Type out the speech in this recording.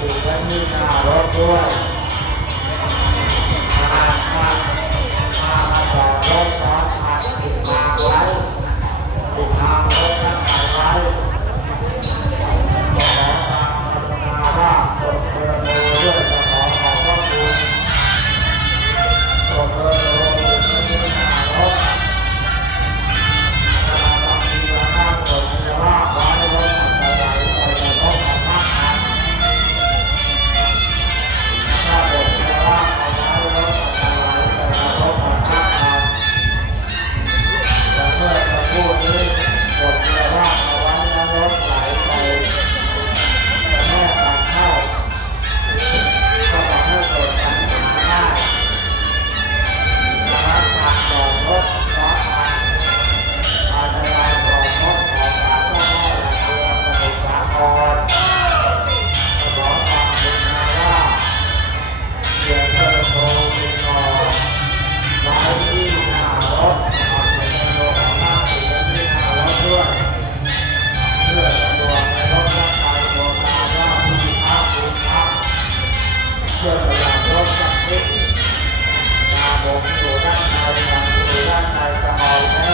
ติดไว้ที่หน้ารถด้วย เชื่อมระดับรถสักนิดตาผมอยู่ด้านในหลังดยด้านในจะมองนะ